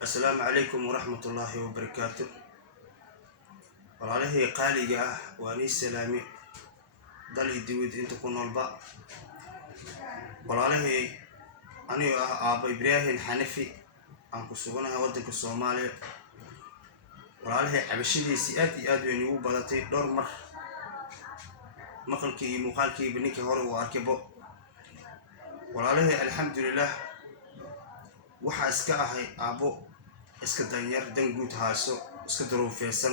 السلام عليكم ورحمة الله وبركاته. والله قالي واني سلامي ضل يدود انت كون البا. والله أنا أبو إبراهيم حنفي عن كسبنا ودك الصومالي. والله عبشيدي سياتي أدوني وبدأتي دور مخلكي مخالكي بنيك هرو وأركبه. والله الحمد لله waxa iska ahay abo iska danyar dan guud haaso iska daruufeysan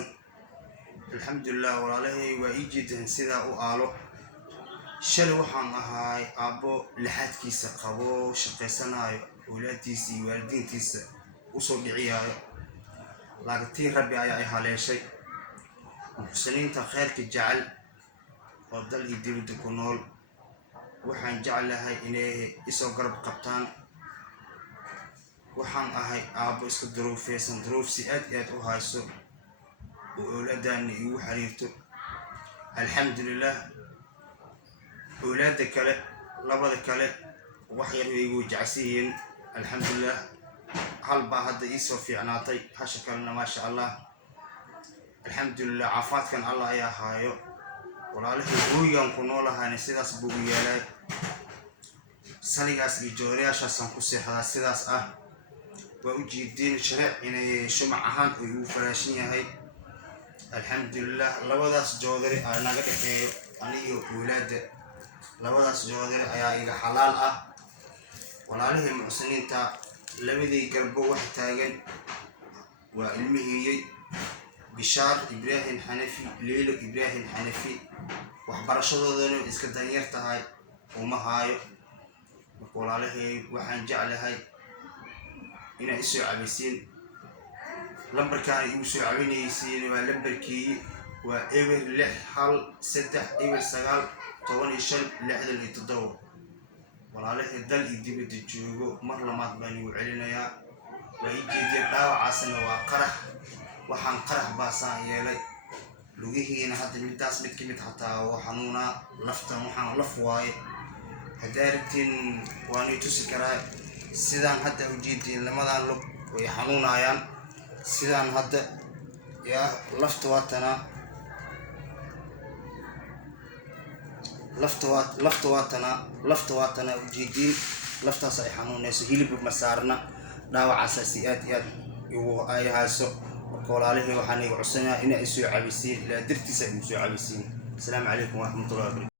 alxamdulillah walaalahay waa ijidan sida u aalo shal waxaan ahay abo laxadkiisa qabo shaqeysanayo awlaadiisa iyo waalidiintiisa u soo dhiciyaayo laakiin rabbi ayaa ay haleeshay muxsiniinta khayrka jecel oo dal iyo dibadda ku nool waxaan jeclahay inay isoo garab qabtaan waxaan ahay aabo iska daruufeysan daruuf si aad u hayso oo awlaadana igu xariirto alxamdulillah awlaada kale labada kale wax yar igu jacsiin alxamdulillah hal baa hadda isoo fiicnaatay hasha kalena ma sha Allah alxamdulillah caafimaadkan Allah ayaa haayo walaalahay hooyaan ku noolahay sidaas buu yeelay saligaas iyo jooriyashaas ku seexdaa sidaas وأجيدين شرع إن شمع عهان ويفراشين هاي الحمد لله لوداس جودري أنا قد حيل أني ولاد لوداس جودري أيا إلى حلال ولا له محسنين تا لمدي قلبه واحد تاجن وعلمه بشار إبراهيم حنفي ليلو إبراهيم حنفي وحبر شذوذن إسكندرية تهاي وما هاي ولا له وحن جعل هاي إن إسوا عبسين لمبر كان يسوا عبيني يسين ولمبر كي وإبر لح حال ستة إبر سجال طواني شل لحد اللي تدور والله الدل يدي بدجوجو مرة ما تبني وعلنا يا ويجي داو عسنا وقرح وحن قرح باسا يلي لوجيه هنا حتى من تاس متكمل حتى وحنونا لفتا وحن لفواي هدارتين واني تسكراي sidaan hadda u jeedin lamadan lug way xanuunayaan sidaan hadda ya lafta waatana u jeedin laftaas ay xanuunayso hilib ma saarna dhaawacaas aad igu ay hayso walaalahay waxaan igu cusubnaa in ay soo cabisiin ila dirtiisa ay soo cabisiin. Assalaamu calaykum wa rahmatullahi wa barakatuh.